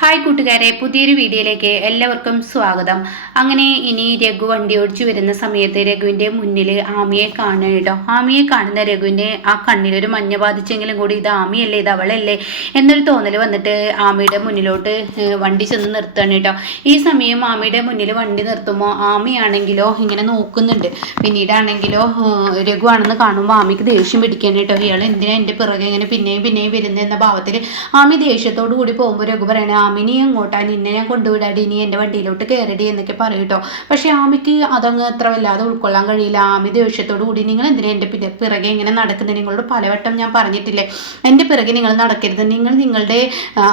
Hi കൂട്ടുകാരെ, പുതിയൊരു വീഡിയോയിലേക്ക് എല്ലാവർക്കും സ്വാഗതം. അങ്ങനെ ഇനി രഘു വണ്ടി ഓടിച്ചു വരുന്ന സമയത്ത് രഘുവിൻ്റെ മുന്നിൽ ആമിയെ കാണുക കേട്ടോ. ആമിയെ കാണുന്ന രഘുവിൻ്റെ ആ കണ്ണിലൊരു മഞ്ഞ ബാധിച്ചെങ്കിലും കൂടി ഇത് ആമിയല്ലേ, ഇത് അവളല്ലേ എന്നൊരു തോന്നൽ വന്നിട്ട് ആമിയുടെ മുന്നിലോട്ട് വണ്ടി ചെന്ന് നിർത്തുകയാണ് കേട്ടോ. ഈ സമയം ആമിയുടെ മുന്നിൽ വണ്ടി നിർത്തുമ്പോൾ ആമിയാണെങ്കിലോ ഇങ്ങനെ നോക്കുന്നുണ്ട്. പിന്നീടാണെങ്കിലോ രഘു ആണെന്ന് കാണുമ്പോൾ ആമിക്ക് ദേഷ്യം പിടിക്കാൻ കേട്ടോ. ഇയാൾ എന്തിനാ എൻ്റെ പിറകെ ഇങ്ങനെ പിന്നെയും പിന്നെയും വരുന്നതെന്ന ഭാവത്തിൽ ആമി ദേഷ്യത്തോടു കൂടി പോകുമ്പോൾ രഘു പറയണേ, ആമിനി എങ്ങോട്ടാ, നിന്നെ ഞാൻ കൊണ്ടുവിടാടി, നീ എൻ്റെ വണ്ടിയിലോട്ട് കയറടി എന്നൊക്കെ പറയൂട്ടോ. പക്ഷെ ആമിക്ക് അതങ്ങ് അത്ര വല്ലാതെ ഉൾക്കൊള്ളാൻ കഴിയില്ല. ആമി ദേഷ്യത്തോടു കൂടി, നിങ്ങൾ എന്തിനാ എൻ്റെ പിറകെ ഇങ്ങനെ നടക്കുന്നത്, നിങ്ങളോട് പലവട്ടം ഞാൻ പറഞ്ഞിട്ടില്ലേ എൻ്റെ പിറകെ നിങ്ങൾ നടക്കരുത്, നിങ്ങളുടെ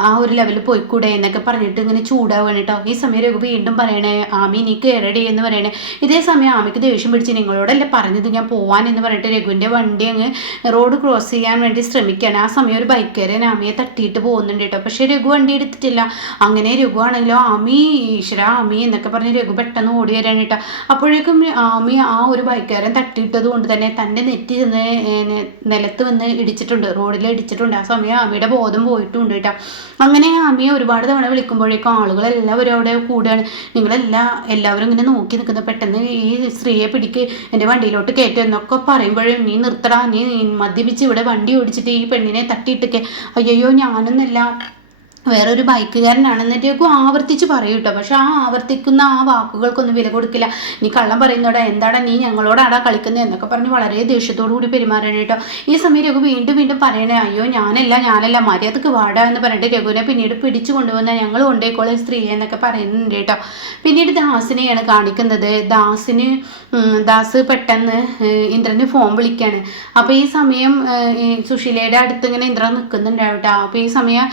ആ ഒരു ലെവലിൽ പോയിക്കൂടെ എന്നൊക്കെ പറഞ്ഞിട്ട് ഇങ്ങനെ ചൂടാവുകയാണ് കേട്ടോ. ഈ സമയം രഘു വീണ്ടും പറയണേ, ആമി നീ കയറടി എന്ന് പറയണേ. ഇതേ സമയം ആമിക്ക് ദേഷ്യം പിടിച്ച്, നിങ്ങളോടല്ലേ പറഞ്ഞത് ഞാൻ പോവാൻ എന്ന് പറഞ്ഞിട്ട് രഘുവിൻ്റെ വണ്ടി അങ്ങ് റോഡ് ക്രോസ് ചെയ്യാൻ വേണ്ടി ശ്രമിക്കുകയാണ്. ആ സമയം ഒരു ബൈക്കുകാരൻ ആമിയെ തട്ടിയിട്ട് പോകുന്നുണ്ട് കേട്ടോ. പക്ഷെ രഘു വണ്ടി എടുത്തിട്ടില്ല. അങ്ങനെ രഘു ആണെങ്കിലോ ആമി ഈശ്വര ആമി എന്നൊക്കെ പറഞ്ഞ് രഘു പെട്ടെന്ന് ഓടി വരാൻ കേട്ടോ. അപ്പോഴേക്കും ആമി ആ ഒരു ബൈക്കുകാരൻ തട്ടിയിട്ടത് കൊണ്ട് തന്നെ തൻ്റെ നെറ്റി ചെന്ന് നിലത്ത് വന്ന് ഇടിച്ചിട്ടുണ്ട്, റോഡിൽ ഇടിച്ചിട്ടുണ്ട്. ആ സമയം ആമിയുടെ ബോധം പോയിട്ടുണ്ട് കേട്ടോ. അങ്ങനെ ആമിയെ ഒരുപാട് തവണ വിളിക്കുമ്പോഴേക്കും ആളുകളെല്ലാവരും അവിടെ കൂടുകയാണ്. എല്ലാവരും ഇങ്ങനെ നോക്കി നിൽക്കുന്നത്. പെട്ടെന്ന് ഈ സ്ത്രീയെ പിടിക്ക്, എൻ്റെ വണ്ടിയിലോട്ട് കയറ്റും എന്നൊക്കെ പറയുമ്പോഴും, നീ നിർത്തടാ, നീ മദ്യപിച്ച് ഇവിടെ വണ്ടി ഓടിച്ചിട്ട് ഈ പെണ്ണിനെ തട്ടിയിട്ടൊക്കെ, അയ്യോ ഞാനൊന്നല്ല വേറൊരു ബൈക്കുകാരനാണെന്ന് രഘു ആവർത്തിച്ച് പറയും കേട്ടോ. പക്ഷെ ആ ആവർത്തിക്കുന്ന ആ വാക്കുകൾക്കൊന്നും വില കൊടുക്കില്ല. നീ കള്ളം പറയുന്നോടാ, എന്താടാ നീ ഞങ്ങളോടാടാ കളിക്കുന്നത് എന്നൊക്കെ പറഞ്ഞ് വളരെ ദേഷ്യത്തോടു കൂടി പെരുമാറണം കേട്ടോ. ഈ സമയം രഘു വീണ്ടും പറയണേ, അയ്യോ ഞാനല്ല മര്യാദക്ക് വാടാ എന്ന് പറഞ്ഞിട്ട് രഘുവിനെ പിന്നീട് പിടിച്ചു കൊണ്ടുവന്ന ഞങ്ങൾ കൊണ്ടേക്കോളെ സ്ത്രീയെ എന്നൊക്കെ പറയുന്നുണ്ട് കേട്ടോ. പിന്നീട് ദാസിനെയാണ് കാണിക്കുന്നത്. ദാസ് പെട്ടെന്ന് ഇന്ദ്രന് ഫോൺ വിളിക്കാണ്. അപ്പോൾ ഈ സമയം സുശീലയുടെ അടുത്ത് ഇങ്ങനെ ഇന്ദ്രൻ നിൽക്കുന്നുണ്ടാവും കേട്ടോ. അപ്പോൾ ഈ സമയം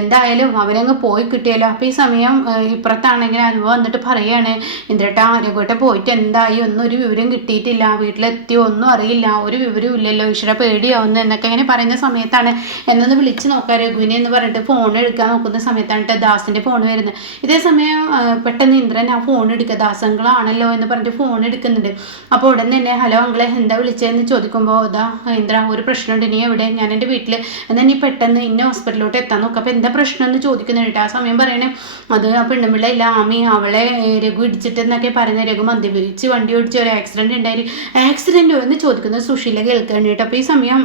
എന്തായാലും അവനങ്ങ് പോയി കിട്ടിയല്ലോ. അപ്പോൾ ഈ സമയം ഇപ്പുറത്താണെങ്കിൽ അനുഭവം വന്നിട്ട് പറയാണ്, ഇന്ദ്രേട്ടാ രഘുവേട്ട പോയിട്ട് എന്തായി, ഒന്നും ഒരു വിവരം കിട്ടിയിട്ടില്ല, വീട്ടിലെത്തിയോ ഒന്നും അറിയില്ല, ഒരു വിവരവും ഇല്ലല്ലോ, ഈശ്വര പേടിയാവുന്നു എന്നൊക്കെ ഇങ്ങനെ പറയുന്ന സമയത്താണ് എന്നൊന്ന് വിളിച്ച് നോക്കാം രഘുവിനെ എന്ന് പറഞ്ഞിട്ട് ഫോൺ എടുക്കാൻ നോക്കുന്ന സമയത്താണ് ദാസിൻ്റെ ഫോൺ വരുന്നത്. ഇതേ സമയം പെട്ടെന്ന് ഇന്ദ്രൻ ആ ഫോൺ എടുക്കുക, ദാസങ്ങളാണല്ലോ എന്ന് പറഞ്ഞിട്ട് ഫോൺ എടുക്കുന്നുണ്ട്. അപ്പോൾ ഉടൻ തന്നെ, ഹലോ അങ്ങളെ എന്താ വിളിച്ചതെന്ന് ചോദിക്കുമ്പോൾ, ഇതാ ഇന്ദ്ര ഒരു പ്രശ്നമുണ്ട്, നീ എവിടെ, ഞാൻ എൻ്റെ വീട്ടിൽ, എന്നാൽ നീ പെട്ടെന്ന് ഇന്ന ഹോസ്പിറ്റലിലോട്ട് എത്താൻ നോക്കാം, അപ്പോൾ എന്താ പ്രശ്നം എന്ന് ചോദിക്കുന്നുണ്ട്. ആ സമയം പറയണേ, അത് ആ പെണ്ണുമ്പിള്ള ഇല്ല ആമി അവളെ രഘു ഇടിച്ചിട്ട് എന്നൊക്കെ പറയുന്നത്. രഘു മദ്യപിച്ച് വണ്ടി ഓടിച്ച് ഒരു ആക്സിഡൻറ്റ് ഉണ്ടായി, ആക്സിഡൻറ്റോ എന്ന് ചോദിക്കുന്നത് സുശീല കേൾക്കാൻ കേട്ടോ. അപ്പോൾ ഈ സമയം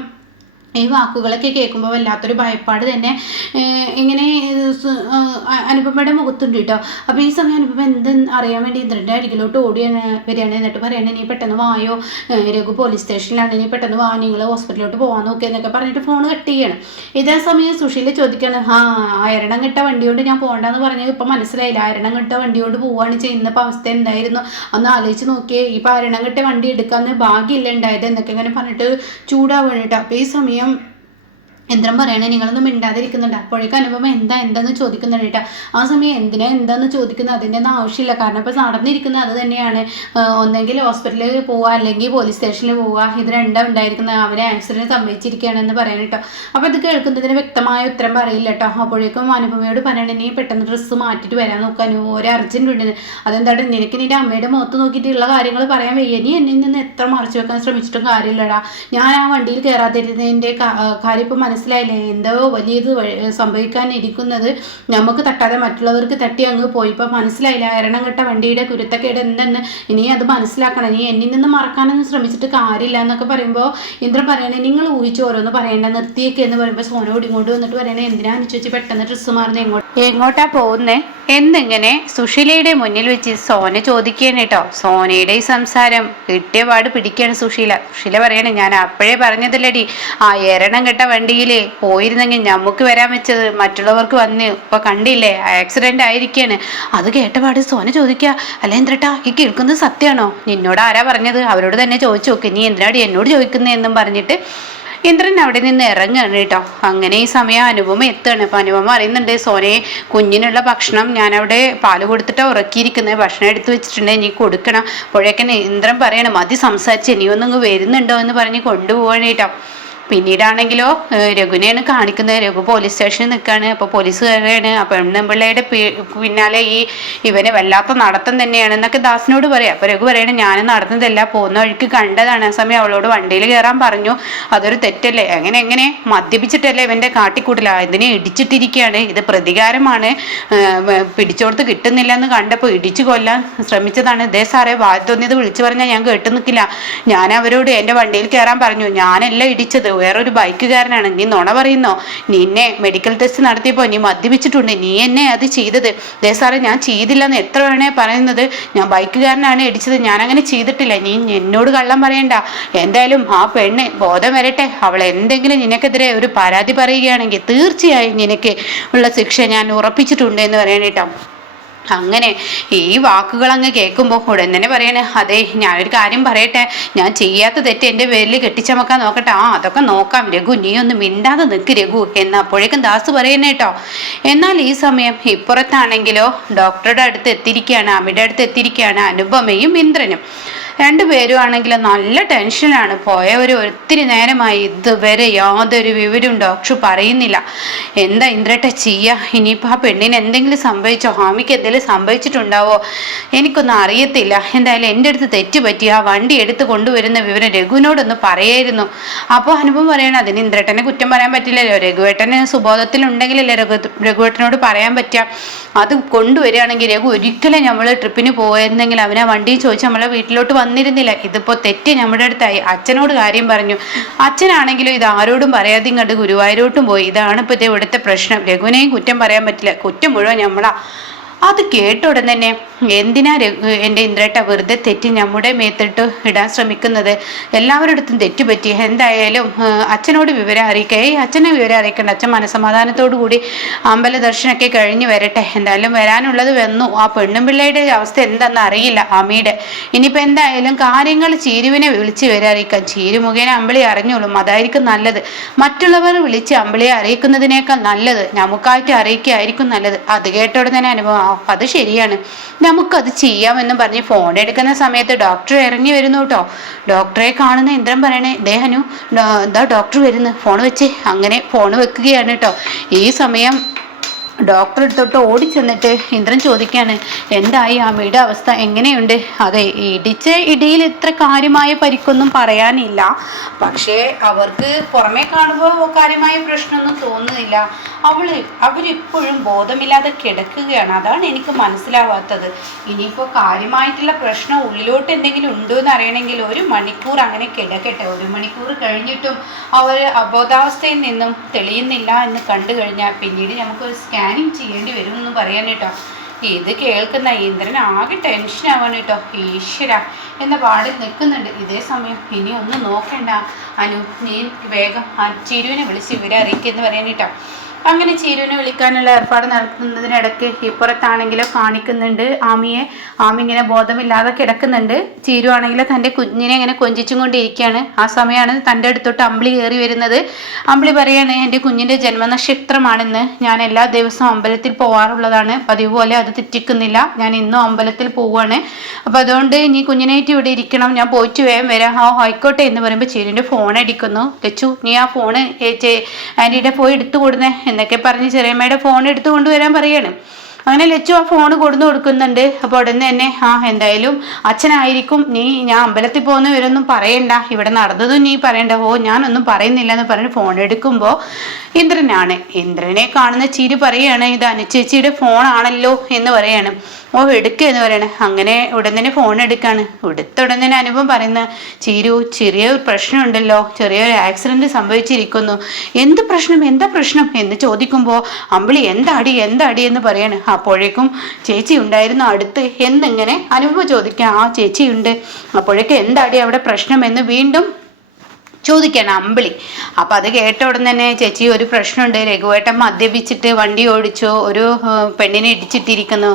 ഈ വാക്കുകളൊക്കെ കേൾക്കുമ്പോൾ വല്ലാത്തൊരു ഭയപ്പാട് തന്നെ ഇങ്ങനെ അനുപമയുടെ മുഖത്തുണ്ട് കേട്ടോ. അപ്പോൾ ഈ സമയം അനുപമ എന്ത് അറിയാൻ വേണ്ടി ഇന്ദ്രൻ്റെ അരികിലോട്ട് വരികയാണ്. എന്നിട്ട് പറയണേ, നീ പെട്ടെന്ന് വായോ, രഘു പോലീസ് സ്റ്റേഷനിലാണ്, നീ പെട്ടെന്ന് വാ, നിങ്ങൾ ഹോസ്പിറ്റലിലോട്ട് പോകാൻ നോക്കുക എന്നൊക്കെ പറഞ്ഞിട്ട് ഫോൺ കട്ട് ചെയ്യണം. ഇതേ സമയം സുശീല ചോദിക്കുകയാണ്, അയരണം കിട്ട വണ്ടി കൊണ്ട് ഞാൻ പോകണ്ടെന്ന് പറഞ്ഞത് ഇപ്പം മനസ്സിലായില്ല, അയരണം കിട്ട വണ്ടി കൊണ്ട് പോവുകയാണ് ചെയ്യുന്ന ഇപ്പോൾ അവസ്ഥ എന്തായിരുന്നു ഒന്ന് ആലോചിച്ച് നോക്കിയേ, ഇപ്പോൾ അയരണം കിട്ട വണ്ടി എടുക്കാമെന്ന് ഭാഗ്യമില്ല ഉണ്ടായത് എന്നൊക്കെ ഇങ്ങനെ പറഞ്ഞിട്ട് ചൂടാവുകയാണ് കേട്ടോ. അപ്പോൾ ഈ സമയം ഇന്ദ്രൻ പറയണേ, നിങ്ങളൊന്നും മിണ്ടാതിരിക്കുന്നുണ്ട്. അപ്പോഴേക്കും അനുപമ എന്താന്ന് ചോദിക്കുന്നുണ്ട് കേട്ടോ. ആ സമയം എന്താന്ന് ചോദിക്കുന്നത് അതിൻ്റെ ഒന്നും ആവശ്യമില്ല, കാരണം ഇപ്പോൾ നടന്നിരിക്കുന്നത് അത് തന്നെയാണ്. ഒന്നെങ്കിൽ ഹോസ്പിറ്റലിൽ പോവുക, അല്ലെങ്കിൽ പോലീസ് സ്റ്റേഷനിൽ പോവുക, ഇത് രണ്ടും ഉണ്ടായിരിക്കുന്നത്, അവനെ ആക്സിഡൻറ്റ് സംഭവിച്ചിരിക്കുകയാണെന്ന് പറയാൻ കേട്ടോ. അപ്പോൾ ഇത് കേൾക്കുന്നതിന് വ്യക്തമായ ഉത്തരം പറയില്ല കേട്ടോ. അപ്പോഴേക്കും അനുപമയോട് പറയണേ, നീ പെട്ടെന്ന് ഡ്രസ്സ് മാറ്റിയിട്ട് വരാൻ നോക്കാൻ, ഒരു അർജൻറ്റ് ഉണ്ട്. അതെന്താണ്ട് നിനക്ക് നിൻ്റെ അമ്മയുടെ മുഖത്ത് നോക്കിയിട്ടുള്ള കാര്യങ്ങൾ പറയാൻ വയ്യ, നീ എന്നിൽ നിന്ന് എത്ര മറച്ചു വെക്കാൻ ശ്രമിച്ചിട്ടും കാര്യമില്ലടാ. ഞാൻ ആ വണ്ടിയിൽ കയറാതിരുന്നതിൻ്റെ കാര്യം ഇപ്പം മനസ്സിലായില്ലേ, എന്തോ വലിയത് സംഭവിക്കാനിരിക്കുന്നത് നമുക്ക് തട്ടാതെ മറ്റുള്ളവർക്ക് തട്ടി അങ്ങ് പോയി. ഇപ്പം മനസ്സിലായില്ല, അയരണം കെട്ട വണ്ടിയുടെ കുരുത്തക്കേട് എന്തെന്ന് ഇനി അത് മനസ്സിലാക്കണം, നീ എന്നിൽ നിന്ന് മറക്കാനൊന്നും ശ്രമിച്ചിട്ട് കാര്യമില്ല എന്നൊക്കെ പറയുമ്പോൾ ഇന്ദ്രൻ പറയണേ, നിങ്ങൾ ഊഹിച്ച് ഓരോന്ന് പറയേണ്ട നിർത്തിയൊക്കെ എന്ന് പറയുമ്പോൾ സോനോട് ഇങ്ങോട്ട് വന്നിട്ട് പറയണേ, എന്തിനാ അനുസരിച്ച് പെട്ടെന്ന് ഡ്രസ്സ് മാറുന്നത്, എങ്ങോട്ടാ പോകുന്നേ എന്നിങ്ങനെ സുശീലയുടെ മുന്നിൽ വെച്ച് സോന ചോദിക്കുകയാണ് കേട്ടോ. സോനയുടെ ഈ സംസാരം കിട്ടിയ പാട് പിടിക്കുകയാണ് സുശീല പറയണേ, ഞാൻ അപ്പോഴേ പറഞ്ഞതല്ലടി, ആ എരണം കെട്ട വണ്ടിയിൽ പോയിരുന്നെങ്കിൽ നമുക്ക് വരാൻ വെച്ചത് മറ്റുള്ളവർക്ക് വന്ന് ഇപ്പൊ കണ്ടില്ലേ ആക്സിഡന്റ് ആയിരിക്കാണ്. അത് കേട്ടപാട് സോന ചോദിക്കുക, അല്ല എന്തേട്ടാ ഈ കേൾക്കുന്നത് സത്യമാണോ, നിന്നോട് ആരാ പറഞ്ഞത്, അവരോട് തന്നെ ചോദിച്ചു നോക്ക്, നീ എന്തിനാടി എന്നോട് ചോദിക്കുന്നേ എന്നും പറഞ്ഞിട്ട് ഇന്ദ്രൻ അവിടെ നിന്ന് ഇറങ്ങുകയാണ് കേട്ടോ. അങ്ങനെ ഈ സമയം അനുപമ എത്തുകയാണ്. അപ്പോൾ അനുപമ അറിയുന്നുണ്ട്, സോനയെ കുഞ്ഞിനുള്ള ഭക്ഷണം ഞാനവിടെ പാല് കൊടുത്തിട്ട് ഉറക്കിയിരിക്കുന്നത്, ഭക്ഷണം എടുത്തു വെച്ചിട്ടുണ്ട്, നീ കൊടുക്കണം. അപ്പോഴേക്കന്നെ ഇന്ദ്രൻ പറയണം, മതി സംസാരിച്ച് നീ ഒന്നും വരുന്നുണ്ടോ എന്ന് പറഞ്ഞ് കൊണ്ടുപോകണം കേട്ടോ. പിന്നീടാണെങ്കിലോ രഘുവിനെയാണ് കാണിക്കുന്നത്. രഘു പോലീസ് സ്റ്റേഷനിൽ നിൽക്കുകയാണ്. അപ്പോൾ പോലീസുകാരാണ് ആ പെൺപിള്ളയുടെ പിന്നാലെ ഇവന് വല്ലാത്ത നടത്തം തന്നെയാണ് എന്നൊക്കെ ദാസിനോട് പറയാം. അപ്പോൾ രഘു പറയണേ ഞാൻ നടന്നതല്ല, പോകുന്ന വഴിക്ക് കണ്ടതാണ്. ആ സമയം അവളോട് വണ്ടിയിൽ കയറാൻ പറഞ്ഞു, അതൊരു തെറ്റല്ലേ? എങ്ങനെ മദ്യപിച്ചിട്ടല്ലേ ഇവന്റെ കാട്ടിക്കൂട്ടില്ല, ഇതിനെ ഇടിച്ചിട്ടിരിക്കുകയാണ്, ഇത് പ്രതികാരമാണ്, പിടിച്ചോടത്ത് കിട്ടുന്നില്ല എന്ന് കണ്ടപ്പോൾ ഇടിച്ചു കൊല്ലാൻ ശ്രമിച്ചതാണ്. ഇതേ സാറേ വായി തോന്നിയത് വിളിച്ചു പറഞ്ഞാൽ ഞാൻ കേട്ടു നിൽക്കില്ല, ഞാൻ അവരോട് എൻ്റെ വണ്ടിയിൽ കയറാൻ പറഞ്ഞു, ഞാനല്ല ഇടിച്ചത്, വേറൊരു ബൈക്കുകാരനാണ്. നീ നുണ പറയുന്നോ? നിന്നെ മെഡിക്കൽ ടെസ്റ്റ് നടത്തിയപ്പോൾ നീ മദ്യപിച്ചിട്ടുണ്ട്, നീ എന്നെ അത് ചെയ്തത്. ദേ സാറേ ഞാൻ ചെയ്തില്ലെന്ന് എത്ര വേണേ പറയുന്നത്, ഞാൻ ബൈക്കുകാരനാണ് ഇടിച്ചത്, ഞാൻ അങ്ങനെ ചെയ്തിട്ടില്ല, നീ എന്നോട് കള്ളം പറയണ്ട. എന്തായാലും ആ പെണ്ണ് ബോധം വരട്ടെ, അവൾ എന്തെങ്കിലും നിനക്കെതിരെ ഒരു പരാതി പറയുകയാണെങ്കിൽ തീർച്ചയായും നിനക്ക് ഉള്ള ശിക്ഷ ഞാൻ ഉറപ്പിച്ചിട്ടുണ്ട് എന്ന് പറയാനേട്ടോ. അങ്ങനെ ഈ വാക്കുകൾ അങ്ങ് കേൾക്കുമ്പോൾ ഉടൻ തന്നെ പറയണേ, അതെ ഞാനൊരു കാര്യം പറയട്ടെ, ഞാൻ ചെയ്യാത്ത തെറ്റ് എൻ്റെ പേരിൽ കെട്ടിച്ചമക്കാൻ നോക്കട്ടെ. അതൊക്കെ നോക്കാം രഘു, നീ ഒന്ന് മിണ്ടാതെ നിൽക്ക് രഘു എന്ന് അപ്പോഴേക്കും ദാസ് പറയുന്നേട്ടോ. എന്നാൽ ഈ സമയം ഇപ്പുറത്താണെങ്കിലോ ഡോക്ടറുടെ അടുത്ത് എത്തിയിരിക്കുകയാണ്, അമ്മയുടെ അടുത്ത് എത്തിയിരിക്കുകയാണ് അനുപമയും ഇന്ദ്രനും. രണ്ടുപേരും ആണെങ്കിൽ നല്ല ടെൻഷനാണ്. ഒത്തിരി നേരമായി, ഇതുവരെ യാതൊരു വിവരവും ഡോക്ടർ പറയുന്നില്ല. എന്താ ഇന്ദ്രട്ട ചെയ്യുക? ഇനിയിപ്പോൾ ആ പെണ്ണിന് എന്തെങ്കിലും സംഭവിച്ചോ, ഹാമിക്ക് എന്തെങ്കിലും സംഭവിച്ചിട്ടുണ്ടാവോ? എനിക്കൊന്നും അറിയത്തില്ല. എന്തായാലും എൻ്റെ അടുത്ത് തെറ്റ് പറ്റി, ആ വണ്ടി എടുത്ത് കൊണ്ടുവരുന്ന വിവരം രഘുവിനോടൊന്ന് പറയായിരുന്നു. അപ്പോൾ അനുഭവം പറയണം, അതിന് ഇന്ദ്രട്ടനെ കുറ്റം പറയാൻ പറ്റില്ലല്ലോ, രഘുവേട്ടന് സുബോധത്തിലുണ്ടെങ്കിലല്ലേ രഘുവേട്ടനോട് പറയാൻ പറ്റുക. അത് കൊണ്ടുവരികയാണെങ്കിൽ രഘു ഒരിക്കലും നമ്മൾ ട്രിപ്പിന് പോയിരുന്നെങ്കിൽ അവനെ വണ്ടി ചോദിച്ച് നമ്മളെ വീട്ടിലോട്ട് വന്നിരുന്നില്ല. ഇതിപ്പോൾ തെറ്റ് നമ്മുടെ അടുത്തായി. അച്ഛനോട് കാര്യം പറഞ്ഞു, അച്ഛനാണെങ്കിലും ഇത് ആരോടും പറയാതെ ഇങ്ങോട്ട് ഗുരുവായൂരോട്ടും പോയി. ഇതാണ് ഇപ്പോൾ ഇവിടുത്തെ പ്രശ്നം. രഘുവിനെയും കുറ്റം പറയാൻ പറ്റില്ല, കുറ്റം മുഴുവൻ നമ്മളാ. അത് കേട്ട ഉടൻ തന്നെ എന്തിനാ എൻ്റെ ഇന്ദ്രേട്ട വെറുതെ തെറ്റി നമ്മുടെ മേത്തിട്ട് ഇടാൻ ശ്രമിക്കുന്നത്? എല്ലാവരുടെ അടുത്തും തെറ്റുപറ്റി. എന്തായാലും അച്ഛനോട് വിവരം അറിയിക്കുക. അച്ഛനെ വിവരം അറിയിക്കണ്ട, അച്ഛൻ മനസമാധാനത്തോടു കൂടി അമ്പല ദർശനമൊക്കെ കഴിഞ്ഞ് വരട്ടെ. എന്തായാലും വരാനുള്ളത് വന്നു. ആ പെണ്ണും പിള്ളയുടെ അവസ്ഥ എന്താണെന്ന് അറിയില്ല അമ്മയുടെ. ഇനിയിപ്പോൾ എന്തായാലും കാര്യങ്ങൾ ചീരുവിനെ വിളിച്ച് വിവരം അറിയിക്കാം. ചീരു മുഖേന അമ്പിളി അറിഞ്ഞോളും, അതായിരിക്കും നല്ലത്. മറ്റുള്ളവർ വിളിച്ച് അമ്പിളിയെ അറിയിക്കുന്നതിനേക്കാൾ നല്ലത് നമുക്കായിട്ട് അറിയിക്കുകയായിരിക്കും നല്ലത്. അത് കേട്ട ഉടനെ അനുഭവം, അത് ശരിയാണ്, നമുക്കത് ചെയ്യാമെന്നും പറഞ്ഞ് ഫോൺ എടുക്കുന്ന സമയത്ത് ഡോക്ടർ ഇറങ്ങി വരുന്നു കേട്ടോ. ഡോക്ടറെ കാണുന്ന ഇന്ദ്രൻ പറയണേ, ദേഹനു എന്താ ഡോക്ടർ വരുന്നു, ഫോൺ വെച്ച്. അങ്ങനെ ഫോൺ വെക്കുകയാണ് കേട്ടോ. ഈ സമയം ഡോക്ടർ അടുത്തോട്ട് ഓടിച്ചെന്നിട്ട് ഇന്ദ്രൻ ചോദിക്കുകയാണ്, എന്തായി അമ്മയുടെ അവസ്ഥ, എങ്ങനെയുണ്ട്? അതെ, ഇടിച്ച ഇടിയിൽ ഇത്ര കാര്യമായ പരിക്കൊന്നും പറയാനില്ല, പക്ഷേ അവർക്ക് പുറമേ കാണുമ്പോൾ കാര്യമായ പ്രശ്നമൊന്നും തോന്നുന്നില്ല. അവരിപ്പോഴും ബോധമില്ലാതെ കിടക്കുകയാണ്, അതാണ് എനിക്ക് മനസ്സിലാവാത്തത്. ഇനിയിപ്പോൾ കാര്യമായിട്ടുള്ള പ്രശ്നം ഉള്ളിലോട്ട് എന്തെങ്കിലും ഉണ്ടോ എന്ന് അറിയണമെങ്കിൽ 1 മണിക്കൂർ അങ്ങനെ കിടക്കട്ടെ. 1 മണിക്കൂർ കഴിഞ്ഞിട്ടും അവർ അബോധാവസ്ഥയിൽ നിന്നും തെളിയുന്നില്ല എന്ന് കണ്ടു കഴിഞ്ഞാൽ പിന്നീട് നമുക്കൊരു സ്കാനിങ് ചെയ്യേണ്ടി വരും എന്ന് പറയാൻ കേട്ടോ. ഇത് കേൾക്കുന്ന ഇന്ദ്രൻ ആകെ ടെൻഷനാവാണ് കേട്ടോ. ഈശ്വര എന്ന പാടിൽ നിൽക്കുന്നുണ്ട്. ഇതേ സമയം ഇനി ഒന്നും നോക്കണ്ട അനു, നീ വേഗം ചിരുവിനെ വിളിച്ച് ഇവരെ അറിയിക്കുമെന്ന് പറയാൻ കേട്ടോ. അങ്ങനെ ചീരുവിനെ വിളിക്കാനുള്ള ഏർപ്പാട് നടത്തുന്നതിനിടയ്ക്ക് ഇപ്പുറത്താണെങ്കിലോ കാണിക്കുന്നുണ്ട് ആമി ഇങ്ങനെ ബോധമില്ലാതെ കിടക്കുന്നുണ്ട്. ചീരു ആണെങ്കിലോ തൻ്റെ കുഞ്ഞിനെ ഇങ്ങനെ കൊഞ്ചിച്ചും കൊണ്ടിരിക്കുകയാണ്. ആ സമയമാണ് തൻ്റെ അടുത്തോട്ട് അമ്പിളി കയറി വരുന്നത്. അമ്പിളി പറയാണ്, എൻ്റെ കുഞ്ഞിൻ്റെ ജന്മനക്ഷത്രമാണെന്ന്, ഞാൻ എല്ലാ ദിവസവും അമ്പലത്തിൽ പോവാറുള്ളതാണ്, പതിവ് പോലെ അത് തെറ്റിക്കുന്നില്ല, ഞാൻ ഇന്നും അമ്പലത്തിൽ പോവുകയാണ്, അപ്പോൾ അതുകൊണ്ട് ഇനി കുഞ്ഞിനായിട്ട് ഇവിടെ ഇരിക്കണം, ഞാൻ പോയിട്ട് വേഗം വരാം. ആയിക്കോട്ടെ എന്ന് പറയുമ്പോൾ ചീരുവിൻ്റെ ഫോൺ അടിക്കുന്നു. ലച്ചു, നീ ആ ഫോണ് ആൻറ്റിയുടെ പോയി എടുത്തു കൊടുന്നേ എന്നൊക്കെ പറഞ്ഞ് ചെറിയമ്മയുടെ ഫോൺ എടുത്തു കൊണ്ടുവരാൻ പറയാണ്. അങ്ങനെ ലച്ചു ആ ഫോൺ കൊടുക്കുന്നുണ്ട്. അപ്പോൾ ഉടനെ തന്നെ എന്തായാലും അച്ഛനായിരിക്കും, ഞാൻ അമ്പലത്തിൽ പോകുന്ന ഇവരൊന്നും പറയണ്ട, ഇവിടെ നടന്നതും നീ പറയണ്ട. ഞാനൊന്നും പറയുന്നില്ല എന്ന് പറഞ്ഞ് ഫോൺ എടുക്കുമ്പോൾ ഇന്ദ്രനാണ്. ഇന്ദ്രനെ കാണുന്ന ചിരി പറയാണ്, ഇത് അനുചേച്ചിയുടെ ഫോണാണല്ലോ എന്ന് പറയാണ്. എടുക്കുക എന്ന് പറയണേ. അങ്ങനെ ഉടൻ തന്നെ ഫോൺ എടുക്കാണ്. എടുത്ത ഉടൻ തന്നെ അനുഭവം പറയുന്ന, ചിരു ചെറിയൊരു പ്രശ്നമുണ്ടല്ലോ, ചെറിയൊരു ആക്സിഡന്റ് സംഭവിച്ചിരിക്കുന്നു. എന്ത് പ്രശ്നം, എന്താ പ്രശ്നം എന്ന് ചോദിക്കുമ്പോൾ അമ്പിളി എന്താടി എന്ന് പറയാണ്. അപ്പോഴേക്കും ചേച്ചി ഉണ്ടായിരുന്നു അടുത്ത് എന്നിങ്ങനെ അനുഭവം ചോദിക്കാം. ചേച്ചിയുണ്ട്. അപ്പോഴേക്കും എന്താടി അവിടെ പ്രശ്നം എന്ന് വീണ്ടും ചോദിക്കണം അമ്പിളി. അപ്പം അത് കേട്ട ഉടൻ തന്നെ, ചേച്ചി ഒരു പ്രശ്നമുണ്ട്, രഘുവേട്ടൻ മദ്യപിച്ചിട്ട് വണ്ടി ഓടിച്ചു, ഒരു പെണ്ണിനെ ഇടിച്ചിട്ടിരിക്കുന്നു,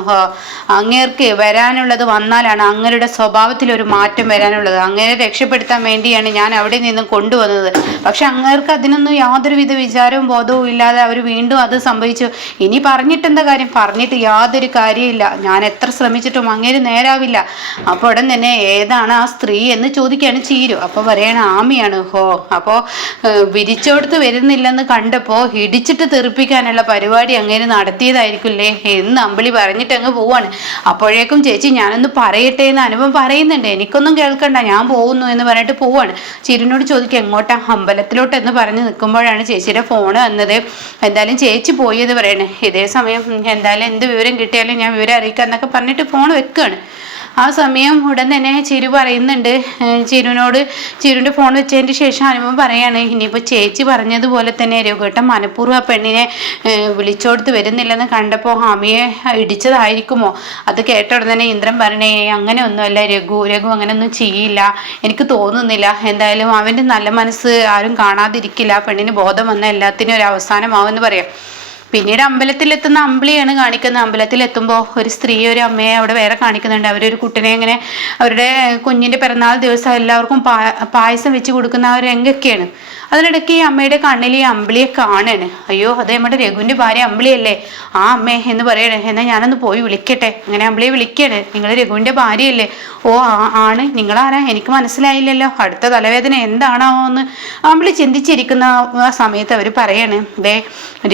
അങ്ങേർക്ക് വരാനുള്ളത് വന്നാലാണ് അങ്ങരുടെ സ്വഭാവത്തിലൊരു മാറ്റം വരാനുള്ളത്, അങ്ങനെ രക്ഷപ്പെടുത്താൻ വേണ്ടിയാണ് ഞാൻ അവിടെ നിന്ന് കൊണ്ടുവന്നത്. പക്ഷെ അങ്ങേർക്ക് അതിനൊന്നും യാതൊരുവിധ വിചാരവും ബോധവും ഇല്ലാതെ അവർ വീണ്ടും അത് സംഭവിച്ചു. ഇനി പറഞ്ഞിട്ടെന്താ കാര്യം, പറഞ്ഞിട്ട് യാതൊരു കാര്യമില്ല, ഞാൻ എത്ര ശ്രമിച്ചിട്ടും അങ്ങേര് നേരാവില്ല. അപ്പോൾ ഉടൻ തന്നെ ഏതാണ് ആ സ്ത്രീ എന്ന് ചോദിക്കുകയാണ് ചീരു. അപ്പോൾ പറയണ ആമിയാണ്. ഓഹോ, അപ്പോൾ വിരിച്ചോടുത്ത് വരുന്നില്ലെന്ന് കണ്ടപ്പോൾ ഇടിച്ചിട്ട് തെറിപ്പിക്കാനുള്ള പരിപാടി അങ്ങനെ നടത്തിയതായിരിക്കില്ലേ എന്ന് അമ്പിളി പറഞ്ഞിട്ട് അങ്ങ് പോവാണ്. അപ്പോഴേക്കും ചേച്ചി ഞാനൊന്ന് പറയട്ടെ എന്ന് അനുപം പറയുന്നുണ്ട്. എനിക്കൊന്നും കേൾക്കണ്ട, ഞാൻ പോകുന്നു എന്ന് പറഞ്ഞിട്ട് പോവാണ്. ചിരുനോട് ചോദിക്കും എങ്ങോട്ടാ? അമ്പലത്തിലോട്ട് എന്ന് പറഞ്ഞ് നിൽക്കുമ്പോഴാണ് ചേച്ചിയുടെ ഫോണ് വന്നത്. എന്തായാലും ചേച്ചി പോയി എന്ന് പറയണേ. ഇതേ സമയം എന്തായാലും എന്ത് വിവരം കിട്ടിയാലും ഞാൻ വിവരം അറിയിക്കാം എന്നൊക്കെ പറഞ്ഞിട്ട് ഫോൺ വെക്കുകയാണ്. ആ സമയം ഉടൻ തന്നെ ചിരു പറയുന്നുണ്ട് ചിരുവിനോട്. ചിരുവിൻ്റെ ഫോൺ വെച്ചതിന് ശേഷം അനുപമ പറയാണ്, ഇനിയിപ്പോൾ ചേച്ചി പറഞ്ഞതുപോലെ തന്നെ രഘുവേട്ടൻ മനഃപൂർവ്വം ആ പെണ്ണിനെ വിളിച്ചോടുത്ത് വരുന്നില്ലെന്ന് കണ്ടപ്പോൾ ആമിയെ ഇടിച്ചതായിരിക്കുമോ? അത് കേട്ട ഉടൻ തന്നെ ഇന്ദ്രൻ പറഞ്ഞേ, അങ്ങനെ ഒന്നുമല്ല രഘു അങ്ങനെയൊന്നും ചെയ്യില്ല, എനിക്ക് തോന്നുന്നില്ല. എന്തായാലും അവൻ്റെ നല്ല മനസ്സ് ആരും കാണാതിരിക്കില്ല. പെണ്ണിന് ബോധം വന്ന എല്ലാത്തിനും ഒരു അവസാനമാവെന്ന് പറയാം. പിന്നീട് അമ്പലത്തിലെത്തുന്ന അമ്പിളിയാണ് കാണിക്കുന്നത്. അമ്പലത്തിലെത്തുമ്പോൾ ഒരു സ്ത്രീ ഒരു അമ്മയെ അവിടെ വേറെ കാണിക്കുന്നുണ്ട്. അവരൊരു കുട്ടിനെ ഇങ്ങനെ അവരുടെ കുഞ്ഞിൻ്റെ പിറന്നാൾ ദിവസം എല്ലാവർക്കും പായസം വെച്ച് കൊടുക്കുന്ന ആ ഒരു രംഗൊക്കെയാണ്. അതിനിടയ്ക്ക് ഈ അമ്മയുടെ കണ്ണിൽ ഈ അമ്പിളിയെ കാണാണ്. അയ്യോ, അത് നമ്മുടെ രഘുവിൻ്റെ ഭാര്യ അമ്പിളിയല്ലേ? ആ അമ്മേ എന്ന് പറയണേ. എന്നാൽ ഞാനൊന്ന് പോയി വിളിക്കട്ടെ. അങ്ങനെ അമ്പിളിയെ വിളിക്കണേ. നിങ്ങൾ രഘുവിൻ്റെ ഭാര്യയല്ലേ? ഓ ആണ്. നിങ്ങളാരാ? എനിക്ക് മനസ്സിലായില്ലല്ലോ. അടുത്ത തലവേദന എന്താണോ എന്ന് അമ്പിളി ചിന്തിച്ചിരിക്കുന്ന ആ സമയത്ത് അവർ പറയാണ്, ദേ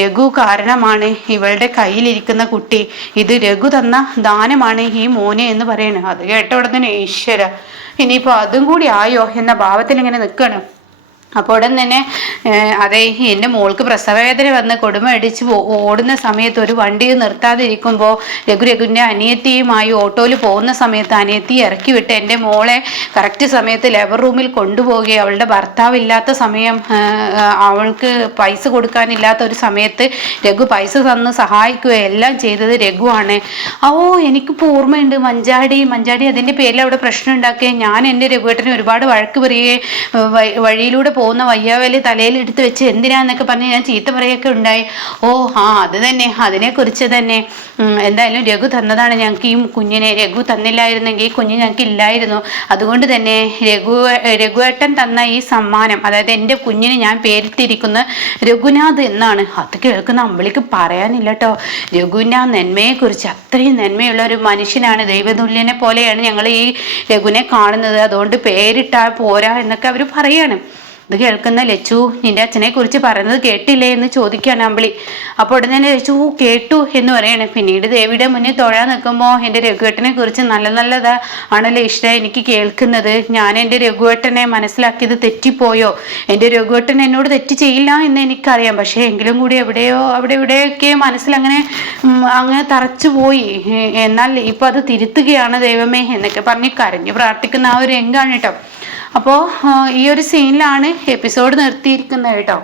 രഘു കാരണമാണ് ഇവളുടെ കയ്യിലിരിക്കുന്ന കുട്ടി. ഇത് രഘു തന്ന ദാനമാണ് ഈ മോനെ എന്ന് പറയണേ. അത് കേട്ട ഉടനെ ഈശ്വര, ഇനിയിപ്പോൾ അതും കൂടി ആയോ എന്ന ഭാവത്തിൽ ഇങ്ങനെ നിൽക്കണം. അപ്പോൾ ഉടൻ തന്നെ അതെ, എൻ്റെ മോൾക്ക് പ്രസവവേദന വന്ന് കൊടുമടിച്ച് ഓടുന്ന സമയത്ത് ഒരു വണ്ടി നിർത്താതിരിക്കുമ്പോൾ രഘുവിൻ്റെ അനിയത്തിയുമായി ഓട്ടോയിൽ പോകുന്ന സമയത്ത് അനിയത്തി ഇറക്കി വിട്ട് എൻ്റെ മോളെ കറക്റ്റ് സമയത്ത് ലേബർ റൂമിൽ കൊണ്ടുപോവുകയും അവളുടെ ഭർത്താവില്ലാത്ത സമയം അവൾക്ക് പൈസ കൊടുക്കാനില്ലാത്ത ഒരു സമയത്ത് രഘു പൈസ തന്ന് സഹായിക്കുകയും എല്ലാം ചെയ്തത് രഘുവാണ്. ഓ, എനിക്കിപ്പോൾ ഓർമ്മയുണ്ട്. മഞ്ചാടി അതിൻ്റെ പേരിൽ അവിടെ പ്രശ്നം ഉണ്ടാക്കുകയും ഞാൻ എൻ്റെ രഘുവേട്ടനെ ഒരുപാട് വഴക്ക് പറയുകയും വഴിയിലൂടെ പോകുന്ന വയ്യാവേലി തലയിൽ എടുത്ത് വെച്ച് എന്തിനാന്നൊക്കെ പറഞ്ഞ് ഞാൻ ചീത്ത പറയൊക്കെ ഉണ്ടായി. ഓ അത് തന്നെ, അതിനെക്കുറിച്ച് തന്നെ. എന്തായാലും രഘു തന്നതാണ് ഞങ്ങൾക്ക് ഈ കുഞ്ഞിനെ. രഘു തന്നില്ലായിരുന്നെങ്കിൽ ഈ കുഞ്ഞ് ഞങ്ങൾക്ക് ഇല്ലായിരുന്നു. അതുകൊണ്ട് തന്നെ രഘുവേട്ടൻ തന്ന ഈ സമ്മാനം, അതായത് എൻ്റെ കുഞ്ഞിന് ഞാൻ പേരിട്ടിരിക്കുന്ന രഘുനാഥ് എന്നാണ്. അത് കേൾക്കുന്ന അമ്പിളിക്ക് പറയാനില്ല കേട്ടോ. രഘുവിൻ്റെ ആ നന്മയെക്കുറിച്ച്, അത്രയും നന്മയുള്ള ഒരു മനുഷ്യനാണ്, ദൈവതുല്യനെ പോലെയാണ് ഞങ്ങൾ ഈ രഘുവിനെ കാണുന്നത്. അതുകൊണ്ട് പേരിട്ടാൽ പോരാ എന്നൊക്കെ അവർ പറയാണ്. ഇത് കേൾക്കുന്ന ലച്ചു, നിന്റെ അച്ഛനെ കുറിച്ച് പറയുന്നത് കേട്ടില്ലേ എന്ന് ചോദിക്കുകയാണ് അമ്പിളി. അപ്പോൾ ഉടനെ തന്നെ ലച്ചു കേട്ടു എന്ന് പറയണേ. പിന്നീട് ദേവിയുടെ മുന്നിൽ തൊഴാൻ നിൽക്കുമ്പോൾ എൻ്റെ രഘുവേട്ടനെ കുറിച്ച് നല്ലതാ ആണല്ലോ ഇഷ്ടം എനിക്ക് കേൾക്കുന്നത്. ഞാൻ എൻ്റെ രഘുവേട്ടനെ മനസ്സിലാക്കിയത് തെറ്റിപ്പോയോ? എൻ്റെ രഘുവേട്ടൻ എന്നോട് തെറ്റ് ചെയ്യില്ല എന്ന് എനിക്കറിയാം. പക്ഷേ എങ്കിലും കൂടി അവിടെ ഇവിടെയൊക്കെ മനസ്സിലങ്ങനെ തറച്ചു പോയി. എന്നാൽ ഇപ്പം അത് തിരുത്തുകയാണ് ദൈവമേ എന്നൊക്കെ പറഞ്ഞ് കരഞ്ഞ് പ്രാർത്ഥിക്കുന്ന ആ ഒരു രംഗമാണ് കേട്ടോ. അപ്പോൾ ഈ ഒരു സീനിലാണ് എപ്പിസോഡ് നിർത്തിയിരിക്കുന്നത് കേട്ടോ.